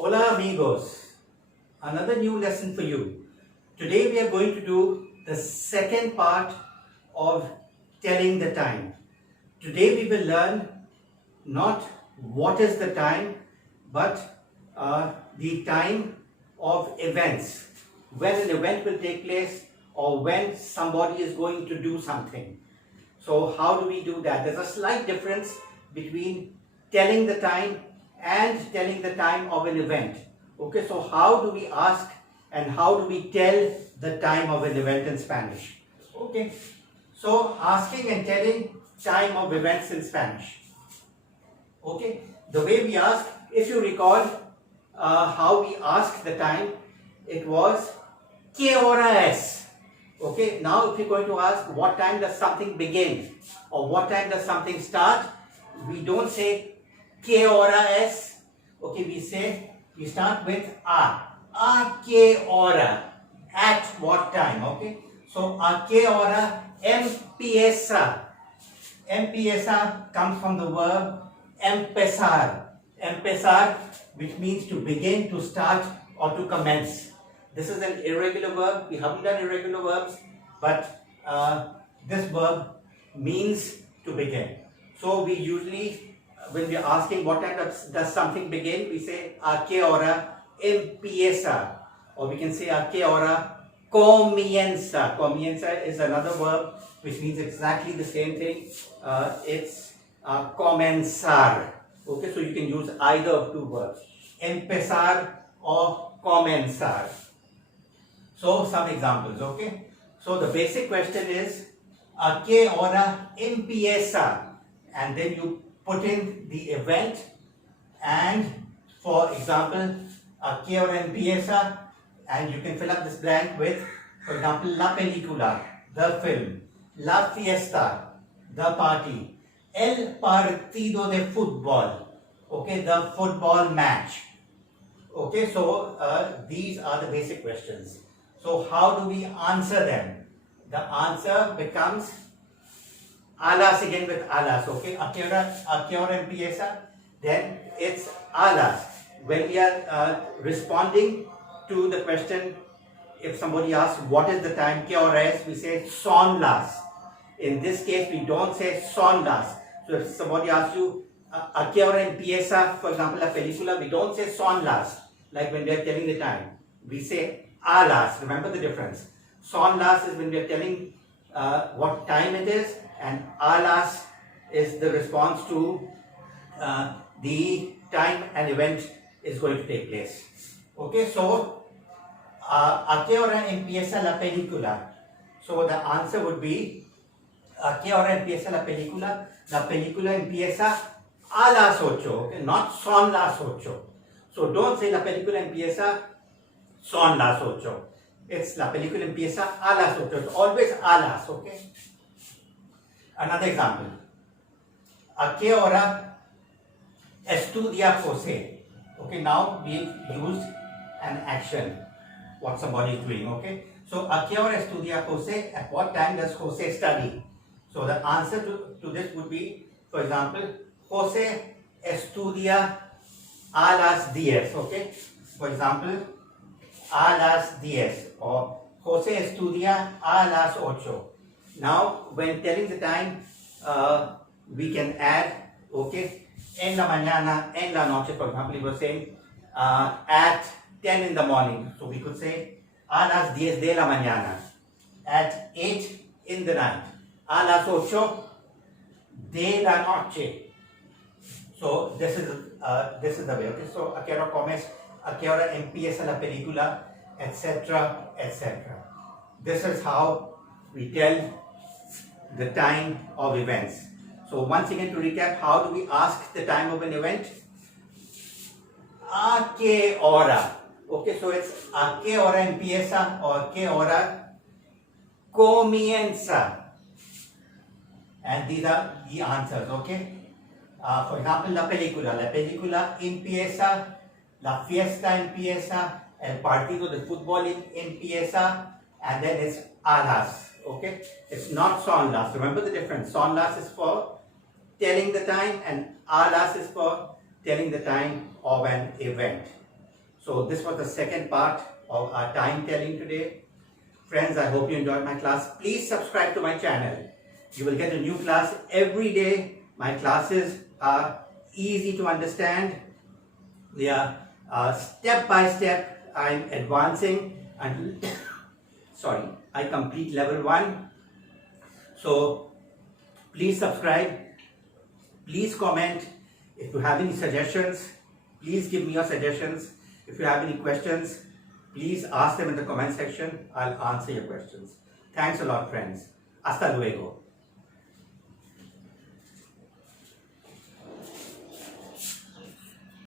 Hola amigos, another new lesson for you. Today we are going to do the second part of telling the time. Today we will learn not what is the time but the time of events, when an event will take place or when somebody is going to do something. So how do we do that? There's a slight difference between telling the time and telling the time of an event. Okay, so how do we ask and how do we tell the time of an event in Spanish? Okay, so asking and telling time of events in Spanish. Okay, the way we ask, if you recall how we asked the time, it was ¿Qué hora es? Okay, now if you're going to ask what time does something begin or what time does something start, we don't say ¿Qué hora es? Okay, we start with ¿A qué hora? At what time? Okay, so ¿A qué hora empieza? Empieza comes from the verb empezar. Empezar, which means to begin, to start or to commence. This is an irregular verb. We haven't done irregular verbs, but this verb means to begin. So we usually, when we are asking what time does something begin, we say ¿A qué hora empieza? Or we can say ¿A qué hora comienza? Comienza is another verb which means exactly the same thing. It's comenzar. Okay, so you can use either of two verbs, empezar or comenzar. So some examples, okay. So the basic question is ¿A qué hora empieza? And then you put in the event, and for example, ¿A qué hora empieza? And you can fill up this blank with, for example, la película, the film, la fiesta, the party, el partido de fútbol, okay, the football match. Okay, so these are the basic questions. So how do we answer them? The answer becomes alas again with alas. Okay, ¿A qué hora empieza? Then it's alas. When we are responding to the question, if somebody asks what is the time, ¿Qué hora es? We say son las. In this case, we don't say son las. So if somebody asks you ¿A qué hora empieza, for example, la película? We don't say son las, like when we are telling the time. We say a las. Remember the difference. Son las is when we are telling what time it is, and a las is the response to the time an event is going to take place. Okay, so ¿A qué hora empieza la película? So the answer would be ¿A qué hora empieza la película? La película empieza a las 8, okay? Not son las 8. So don't say la película empieza son las 8. It's la película empieza a las 8. It's always a las, okay? Another example. ¿A qué hora estudia José? Okay, now we've used an action, what somebody is doing, okay? So ¿A qué hora estudia José? At what time does José study? So the answer to this would be, for example, José estudia a las 10, okay? For example, a las 10, or José estudia a las 8. Now, when telling the time, we can add, okay, en la mañana, en la noche, for example, we were saying at 10 in the morning. So we could say a las 10 de la mañana, at 8 in the night, a las 8 de la noche. So this is the way. Okay, so ¿A qué hora comes? ¿A qué hora empieza la película? Etc. etc. This is how we tell the time of events. So once again, to recap, how do we ask the time of an event? ¿A qué hora? Okay, so it's ¿A qué hora empieza or ¿A qué hora comienza? And these are the answers, okay? For example, la película empieza, la fiesta empieza, el partido de fútbol empieza, and then it's a las, okay? It's not son las. Remember the difference. Son las is for telling the time and a las is for telling the time of an event. So this was the second part of our time telling today. Friends, I hope you enjoyed my class. Please subscribe to my channel. You will get a new class every day. My classes are easy to understand. They are step by step. I'm advancing until I complete level 1. So please subscribe. Please comment. If you have any suggestions, please give me your suggestions. If you have any questions, please ask them in the comment section. I'll answer your questions. Thanks a lot, friends. Hasta luego.